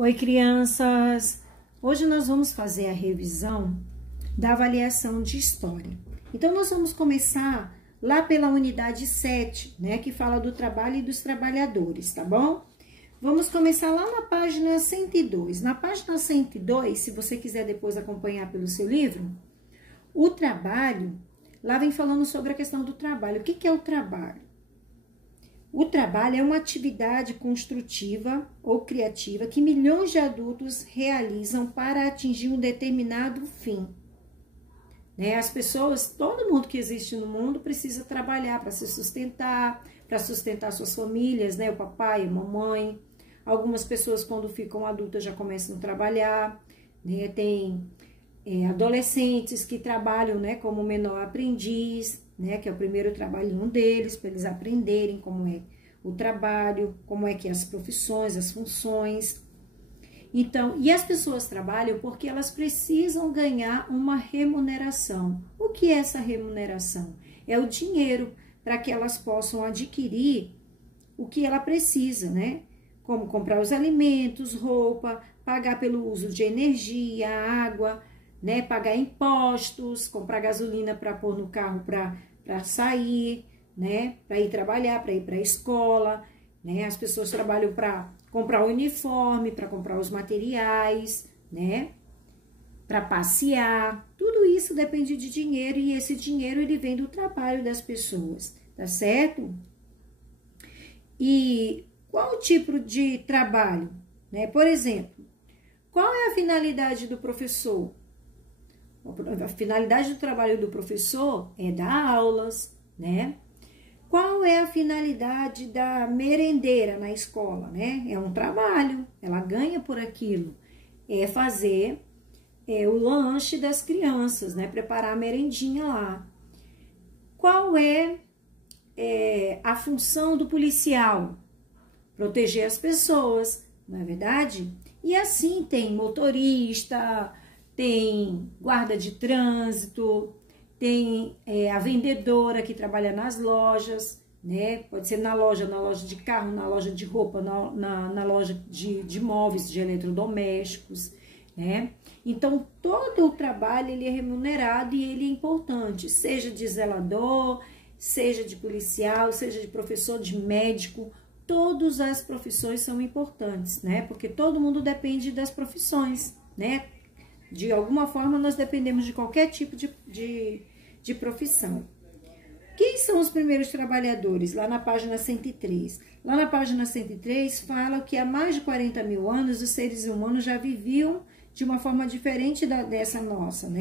Oi, crianças! Hoje nós vamos fazer a revisão da avaliação de história. Então, nós vamos começar lá pela unidade 7, né, que fala do trabalho e dos trabalhadores, tá bom? Vamos começar lá na página 102. Na página 102, se você quiser depois acompanhar pelo seu livro, o trabalho, lá vem falando sobre a questão do trabalho. O que é o trabalho? O trabalho é uma atividade construtiva ou criativa que milhões de adultos realizam para atingir um determinado fim. As pessoas, todo mundo que existe no mundo precisa trabalhar para se sustentar, para sustentar suas famílias, o papai, a mamãe. Algumas pessoas, quando ficam adultas, já começam a trabalhar. Tem adolescentes que trabalham como menor aprendiz, que é o primeiro trabalhinho deles, para eles aprenderem como é o trabalho, como é que é as profissões, as funções. Então, e as pessoas trabalham porque elas precisam ganhar uma remuneração. O que é essa remuneração? É o dinheiro para que elas possam adquirir o que ela precisa, Como comprar os alimentos, roupa, pagar pelo uso de energia, água, pagar impostos, comprar gasolina para pôr no carro para sair, para ir trabalhar, para ir para a escola, As pessoas trabalham para comprar o uniforme, para comprar os materiais, para passear. Tudo isso depende de dinheiro e esse dinheiro ele vem do trabalho das pessoas, tá certo? E qual o tipo de trabalho, Por exemplo, qual é a finalidade do professor? A finalidade do trabalho do professor é dar aulas, Qual é a finalidade da merendeira na escola, É um trabalho, ela ganha por aquilo. É fazer o lanche das crianças, Preparar a merendinha lá. Qual é a função do policial? Proteger as pessoas, não é verdade? E assim tem motorista, tem guarda de trânsito, tem a vendedora que trabalha nas lojas, Pode ser na loja de carro, na loja de roupa, na loja de móveis, de eletrodomésticos, Então, todo o trabalho ele é remunerado e ele é importante, seja de zelador, seja de policial, seja de professor, de médico, todas as profissões são importantes, Porque todo mundo depende das profissões, De alguma forma, nós dependemos de qualquer tipo de profissão. Quem são os primeiros trabalhadores? Lá na página 103. Lá na página 103 fala que há mais de 40 mil anos os seres humanos já viviam de uma forma diferente dessa nossa,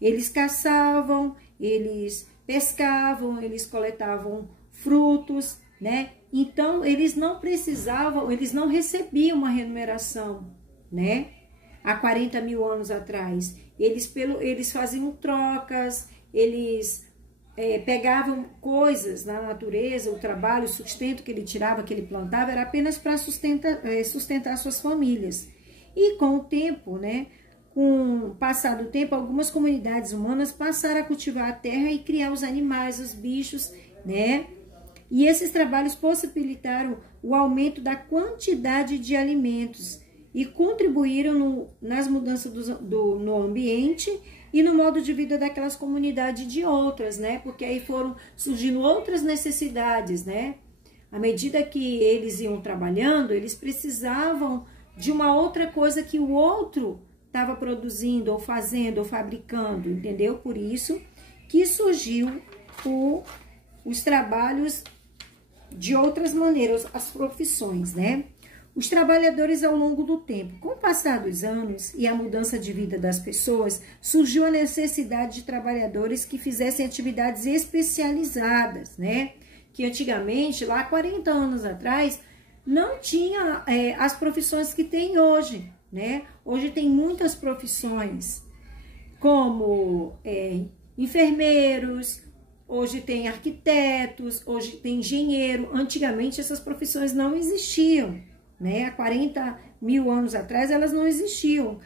Eles caçavam, eles pescavam, eles coletavam frutos, Então, eles não precisavam, eles não recebiam uma remuneração, Há 40 mil anos atrás. Eles faziam trocas, eles pegavam coisas na natureza, o trabalho, o sustento que ele tirava, que ele plantava, era apenas para sustentar suas famílias. E com o tempo, com o passar do tempo, algumas comunidades humanas passaram a cultivar a terra e criar os animais, os bichos, E esses trabalhos possibilitaram o aumento da quantidade de alimentos e contribuíram nas mudanças no ambiente e no modo de vida daquelas comunidades de outras, Porque aí foram surgindo outras necessidades, À medida que eles iam trabalhando, eles precisavam de uma outra coisa que o outro estava produzindo, ou fazendo, ou fabricando, entendeu? Por isso que surgiu os trabalhos de outras maneiras, as profissões, Os trabalhadores ao longo do tempo. Com o passar dos anos e a mudança de vida das pessoas, surgiu a necessidade de trabalhadores que fizessem atividades especializadas, Que antigamente, lá 40 anos atrás, não tinha as profissões que tem hoje, Hoje tem muitas profissões, como enfermeiros, hoje tem arquitetos, hoje tem engenheiro. Antigamente essas profissões não existiam, Há 40 mil anos atrás elas não existiam.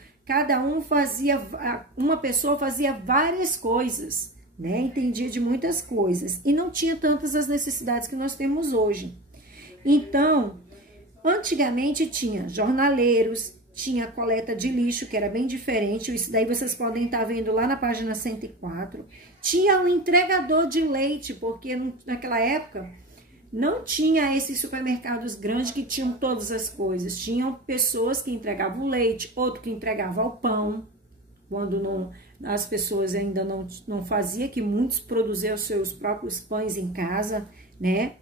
Uma pessoa fazia várias coisas, Entendia de muitas coisas. E não tinha tantas as necessidades que nós temos hoje. Então, Antigamente tinha jornaleiros, tinha coleta de lixo, que era bem diferente, isso daí vocês podem estar vendo lá na página 104. Tinha um entregador de leite, porque naquela época não tinha esses supermercados grandes que tinham todas as coisas. Tinham pessoas que entregavam leite, outro que entregava o pão, quando não, as pessoas ainda não faziam, que muitos produziam os seus próprios pães em casa, né?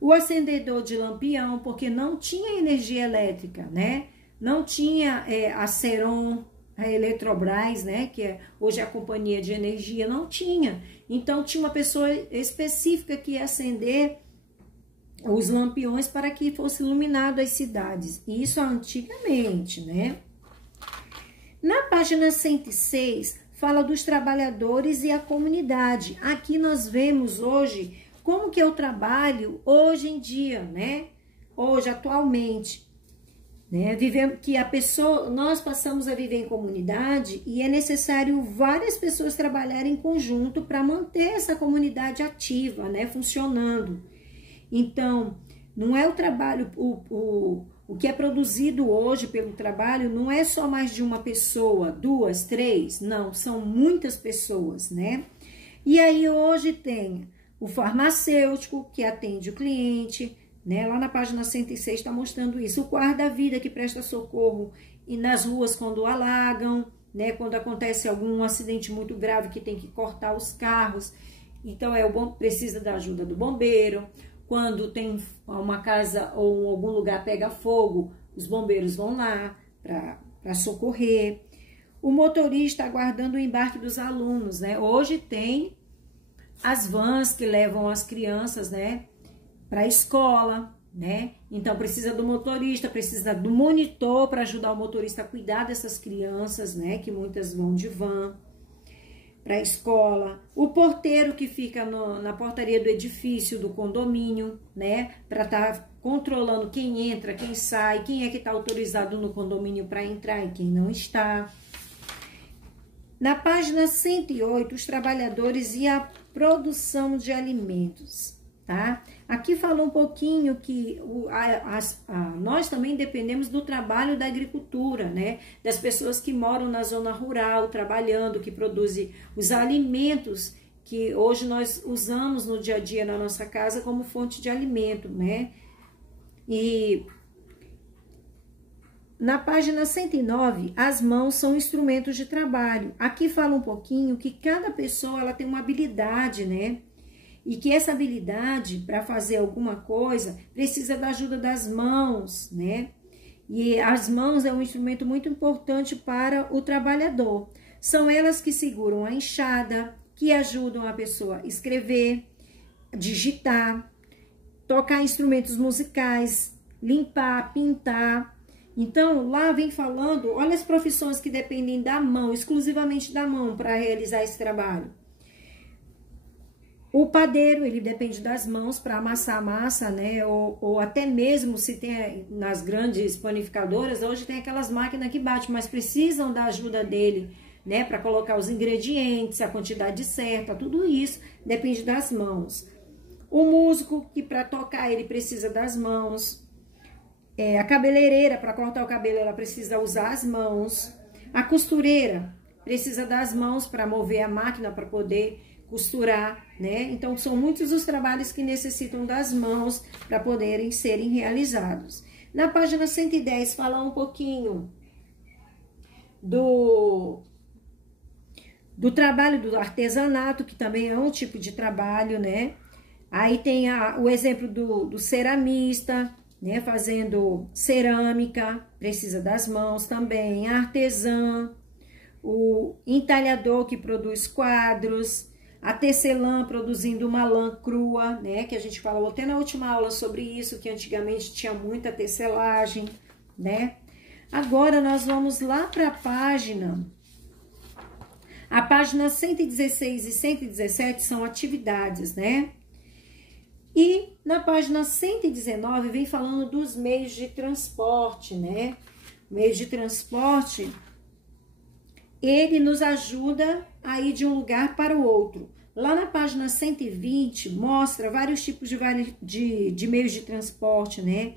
O acendedor de lampião, porque não tinha energia elétrica, né? Não tinha a Ceron, a Eletrobras, né? Que hoje é a companhia de energia, não tinha. Então, tinha uma pessoa específica que ia acender os lampiões para que fosse iluminado as cidades. Isso antigamente, né? Na página 106, fala dos trabalhadores e a comunidade. Aqui nós vemos hoje como que é o trabalho hoje em dia, né? Hoje, atualmente, né? Nós passamos a viver em comunidade e é necessário várias pessoas trabalharem em conjunto para manter essa comunidade ativa, né? Funcionando. Então, não é o trabalho, o que é produzido hoje pelo trabalho não é só mais de uma pessoa, 2, 3, não, são muitas pessoas, né? E aí hoje tem o farmacêutico que atende o cliente, né? Lá na página 106 está mostrando isso. O guarda-vida que presta socorro e nas ruas quando alagam, né? Quando acontece algum acidente muito grave que tem que cortar os carros. Então, precisa da ajuda do bombeiro. Quando tem uma casa ou algum lugar pega fogo, os bombeiros vão lá para socorrer. O motorista aguardando o embarque dos alunos, né? Hoje tem as vans que levam as crianças, né, para a escola, né? Então precisa do motorista, precisa do monitor para ajudar o motorista a cuidar dessas crianças, né, que muitas vão de van para a escola. O porteiro que fica na portaria do edifício, do condomínio, né, para estar controlando quem entra, quem sai, quem é que está autorizado no condomínio para entrar e quem não está. Na página 108, os trabalhadores e a produção de alimentos, tá? Aqui falou um pouquinho que nós também dependemos do trabalho da agricultura, né? Das pessoas que moram na zona rural, trabalhando, que produzem os alimentos que hoje nós usamos no dia a dia na nossa casa como fonte de alimento, né? E na página 109, as mãos são instrumentos de trabalho. Aqui fala um pouquinho que cada pessoa ela tem uma habilidade, né? E que essa habilidade, para fazer alguma coisa, precisa da ajuda das mãos, né? E as mãos é um instrumento muito importante para o trabalhador. São elas que seguram a enxada, que ajudam a pessoa a escrever, digitar, tocar instrumentos musicais, limpar, pintar. Então, lá vem falando, olha as profissões que dependem da mão, exclusivamente da mão, para realizar esse trabalho. O padeiro, ele depende das mãos para amassar a massa, né? Ou até mesmo se tem nas grandes panificadoras, hoje tem aquelas máquinas que batem, mas precisam da ajuda dele, né? Para colocar os ingredientes, a quantidade certa, tudo isso depende das mãos. O músico, que para tocar ele precisa das mãos. A cabeleireira, para cortar o cabelo, ela precisa usar as mãos. A costureira precisa das mãos para mover a máquina, para poder costurar, né? Então, são muitos os trabalhos que necessitam das mãos para poderem serem realizados. Na página 110, fala um pouquinho do trabalho do artesanato, que também é um tipo de trabalho, né? Aí tem o exemplo do ceramista, né, fazendo cerâmica, precisa das mãos também, a artesã, o entalhador que produz quadros, a tecelã produzindo uma lã crua, né, que a gente falou até na última aula sobre isso, que antigamente tinha muita tecelagem, né. Agora nós vamos lá para a página 116 e 117 são atividades, né. E na página 119 vem falando dos meios de transporte, né? Meios de transporte, ele nos ajuda a ir de um lugar para o outro. Lá na página 120 mostra vários tipos de meios de transporte, né?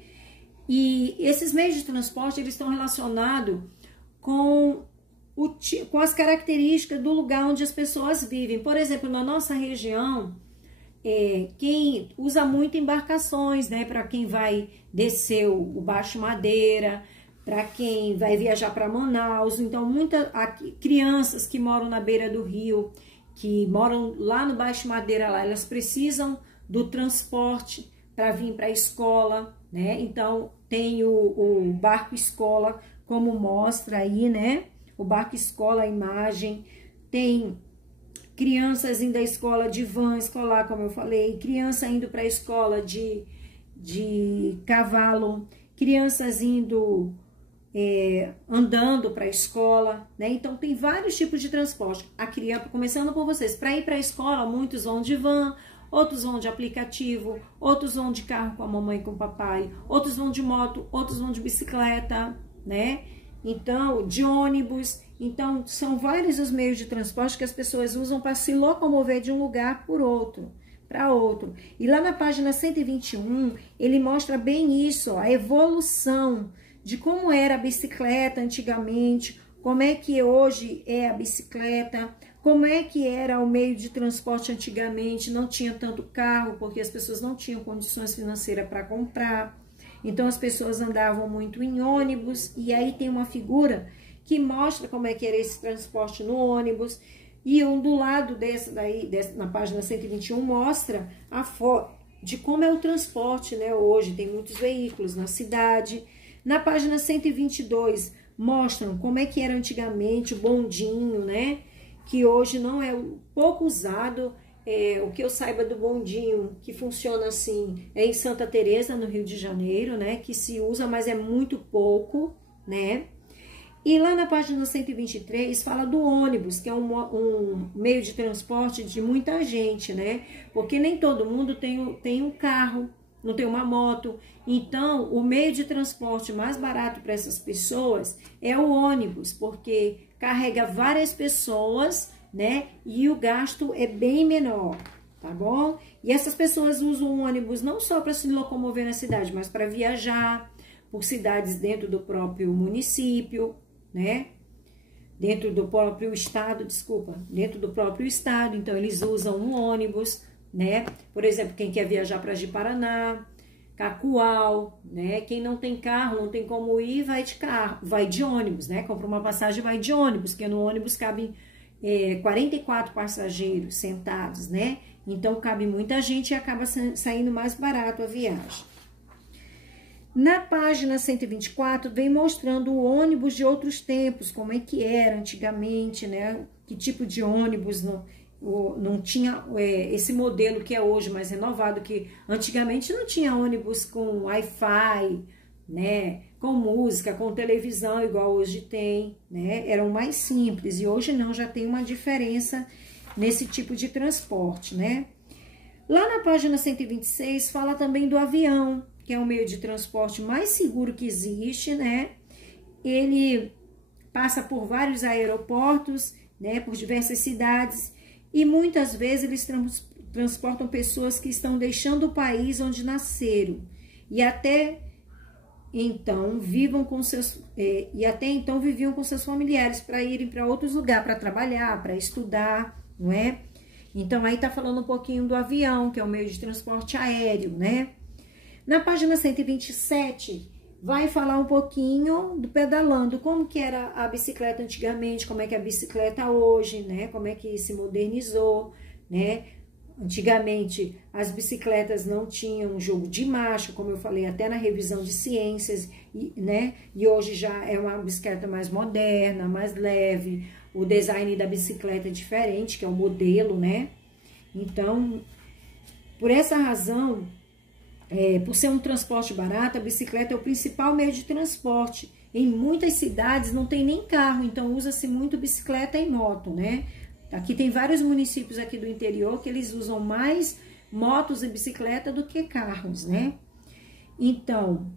E esses meios de transporte, eles estão relacionados com as características do lugar onde as pessoas vivem. Por exemplo, na nossa região, quem usa muito embarcações, né? Para quem vai descer o Baixo Madeira, para quem vai viajar para Manaus. Então, muitas crianças que moram na beira do rio, que moram lá no Baixo Madeira, lá, elas precisam do transporte para vir para a escola, né? Então, tem o barco escola, como mostra aí, né? O barco escola, a imagem. Tem crianças indo à escola de van escolar, como eu falei. Criança indo para a escola de cavalo. Crianças indo andando para a escola, né? Então, tem vários tipos de transporte. A criança, começando por vocês, para ir para a escola, muitos vão de van, outros vão de aplicativo, outros vão de carro com a mamãe e com o papai, outros vão de moto, outros vão de bicicleta, né? Então, de ônibus. Então, são vários os meios de transporte que as pessoas usam para se locomover de um lugar para outro. E lá na página 121, ele mostra bem isso, ó, a evolução de como era a bicicleta antigamente, como é que hoje é a bicicleta, como é que era o meio de transporte antigamente. Não tinha tanto carro, porque as pessoas não tinham condições financeiras para comprar. Então, as pessoas andavam muito em ônibus, e aí tem uma figura que mostra como é que era esse transporte no ônibus. E do lado na página 121, mostra a foto de como é o transporte, né? Hoje tem muitos veículos na cidade. Na página 122, mostram como é que era antigamente o bondinho, né? Que hoje não é pouco usado. O que eu saiba do bondinho, que funciona assim, é em Santa Teresa, no Rio de Janeiro, né? Que se usa, mas é muito pouco, né? E lá na página 123 fala do ônibus, que é um meio de transporte de muita gente, né? Porque nem todo mundo tem um carro, não tem uma moto. Então, o meio de transporte mais barato para essas pessoas é o ônibus, porque carrega várias pessoas, né? E o gasto é bem menor, tá bom? E essas pessoas usam o ônibus não só para se locomover na cidade, mas para viajar por cidades dentro do próprio município, né? Dentro do próprio estado, dentro do próprio estado. Então, eles usam um ônibus, né? Por exemplo, quem quer viajar para Ji-Paraná, Cacoal, né? Quem não tem carro, não tem como ir, vai de carro, vai de ônibus, né? Compra uma passagem e vai de ônibus, porque no ônibus cabem 44 passageiros sentados, né? Então, cabe muita gente e acaba saindo mais barato a viagem. Na página 124, vem mostrando o ônibus de outros tempos, como é que era antigamente, né? Que tipo de ônibus não tinha esse modelo que é hoje mais renovado, que antigamente não tinha ônibus com Wi-Fi, né? Com música, com televisão, igual hoje tem, né? Eram mais simples, e hoje não, já tem uma diferença nesse tipo de transporte, né? Lá na página 126 fala também do avião, que é o meio de transporte mais seguro que existe, né? Ele passa por vários aeroportos, né? Por diversas cidades, e muitas vezes eles transportam pessoas que estão deixando o país onde nasceram, e até então viviam com seus familiares para irem para outros lugares, para trabalhar, para estudar, não é? Então, aí tá falando um pouquinho do avião, que é o meio de transporte aéreo, né? Na página 127, vai falar um pouquinho do pedalando, como que era a bicicleta antigamente, como é que é a bicicleta hoje, né? Como é que se modernizou, né? Antigamente, as bicicletas não tinham jogo de marcha, como eu falei, até na revisão de ciências, né? E hoje já é uma bicicleta mais moderna, mais leve. O design da bicicleta é diferente, que é o modelo, né? Então, por essa razão, por ser um transporte barato, a bicicleta é o principal meio de transporte. Em muitas cidades não tem nem carro, então usa-se muito bicicleta e moto, né? Aqui tem vários municípios aqui do interior que eles usam mais motos e bicicleta do que carros, né? Então,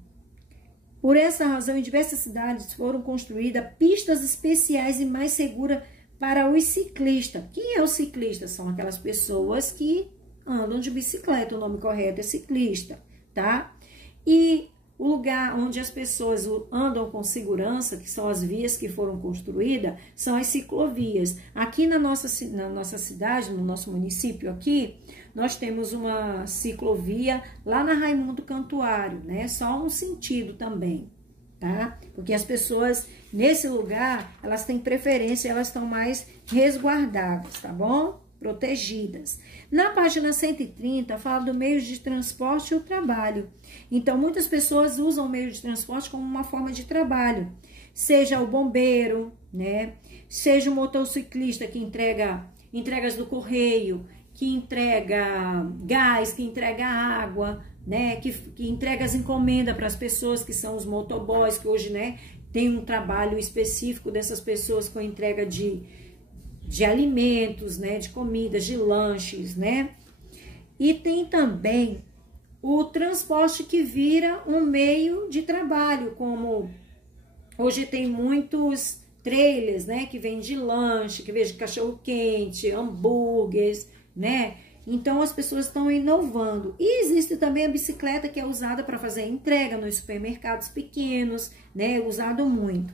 por essa razão, em diversas cidades foram construídas pistas especiais e mais seguras para os ciclistas. Quem é o ciclista? São aquelas pessoas que andam de bicicleta, o nome correto é ciclista, tá? E O lugar onde as pessoas andam com segurança, que são as vias que foram construídas, são as ciclovias. Aqui na nossa cidade, no nosso município aqui, nós temos uma ciclovia lá na Raimundo Cantuário, né? Só um sentido também, tá? Porque as pessoas nesse lugar, elas têm preferência, elas estão mais resguardadas, tá bom? Protegidas. Na página 130, fala do meio de transporte e o trabalho. Então, muitas pessoas usam o meio de transporte como uma forma de trabalho. Seja o bombeiro, né? Seja o motociclista que entrega entregas do correio, que entrega gás, que entrega água, né? Que entrega as encomendas para as pessoas, que são os motoboys, que hoje, né, tem um trabalho específico dessas pessoas com entrega de alimentos, né, de comidas, de lanches, né? E tem também o transporte que vira um meio de trabalho, como hoje tem muitos trailers, né, que vende lanche, que vende cachorro-quente, hambúrgueres, né? Então as pessoas estão inovando. E existe também a bicicleta, que é usada para fazer entrega nos supermercados pequenos, né? Usado muito.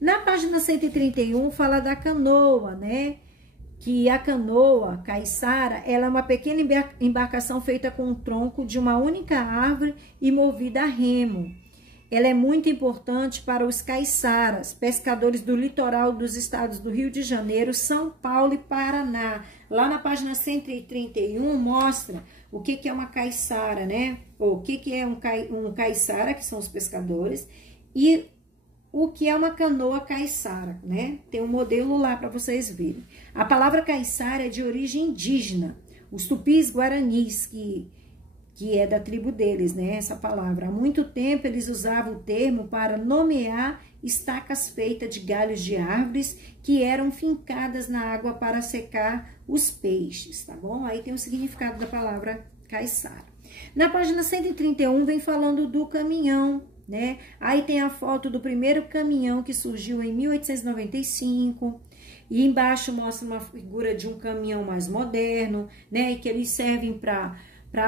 Na página 131 fala da canoa, né? Que a canoa caiçara, ela é uma pequena embarcação feita com o tronco de uma única árvore e movida a remo. Ela é muito importante para os caiçaras, pescadores do litoral dos estados do Rio de Janeiro, São Paulo e Paraná. Lá na página 131 mostra o que é uma caiçara, né? Ou o que é um caiçara, que são os pescadores, e o que é uma canoa caiçara, né? Tem um modelo lá para vocês verem. A palavra caiçara é de origem indígena, os tupis guaranis, que é da tribo deles, né? Essa palavra. Há muito tempo eles usavam o termo para nomear estacas feitas de galhos de árvores que eram fincadas na água para secar os peixes, tá bom? Aí tem o significado da palavra caiçara. Na página 131 vem falando do caminhão, né? Aí tem a foto do primeiro caminhão que surgiu em 1895, e embaixo mostra uma figura de um caminhão mais moderno, né? E que eles servem para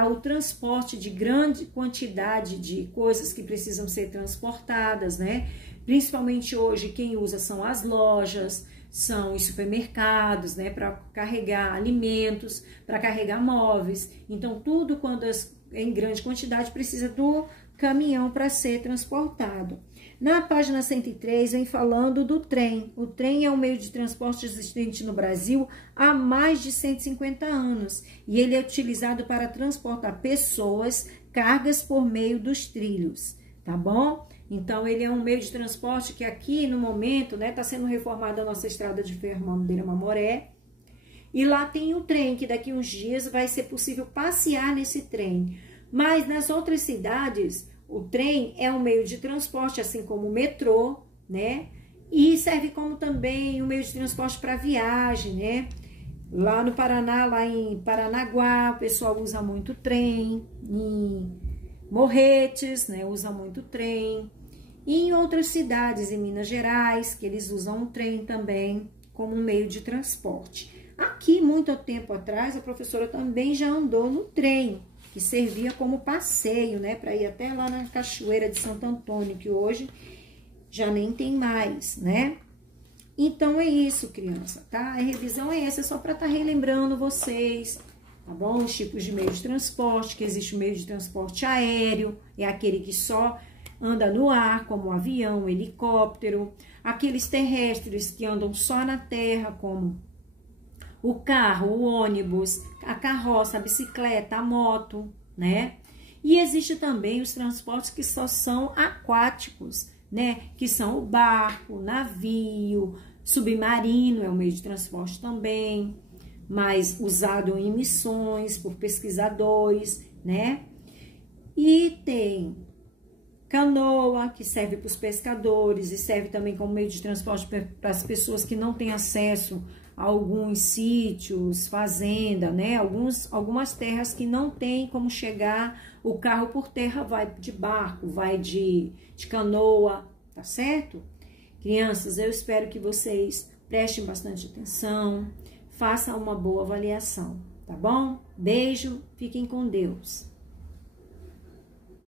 o transporte de grande quantidade de coisas que precisam ser transportadas, né? Principalmente hoje quem usa são as lojas, são os supermercados, né? Para carregar alimentos, para carregar móveis. Então tudo quando em grande quantidade precisa do caminhão para ser transportado. Na página 103 vem falando do trem. O trem é um meio de transporte existente no Brasil há mais de 150 anos e ele é utilizado para transportar pessoas, cargas por meio dos trilhos, tá bom? Então ele é um meio de transporte que aqui no momento, né, está sendo reformada a nossa estrada de ferro Madureira-Mamoré, e lá tem o trem, que daqui uns dias vai ser possível passear nesse trem. Mas nas outras cidades, o trem é um meio de transporte, assim como o metrô, né? E serve como também um meio de transporte para viagem, né? Lá no Paraná, lá em Paranaguá, o pessoal usa muito trem. Em Morretes, né? Usa muito trem. E em outras cidades, em Minas Gerais, que eles usam o trem também como um meio de transporte. Aqui, muito tempo atrás, a professora também já andou no trem, que servia como passeio, né, para ir até lá na Cachoeira de Santo Antônio, que hoje já nem tem mais, né? Então é isso, criança, tá? A revisão é essa, só para estar relembrando vocês, tá bom? Os tipos de meio de transporte, que existe o meio de transporte aéreo, é aquele que só anda no ar, como o avião, o helicóptero, aqueles terrestres que andam só na terra, como o carro, o ônibus, a carroça, a bicicleta, a moto, né? E existe também os transportes que só são aquáticos, né? Que são o barco, o navio, submarino é um meio de transporte também, mas usado em missões por pesquisadores, né? E tem canoa, que serve para os pescadores e serve também como meio de transporte para as pessoas que não têm acesso alguns sítios, fazenda, né? Algumas terras que não tem como chegar, o carro por terra vai de barco, vai de canoa, tá certo? Crianças, eu espero que vocês prestem bastante atenção, façam uma boa avaliação, tá bom? Beijo, fiquem com Deus.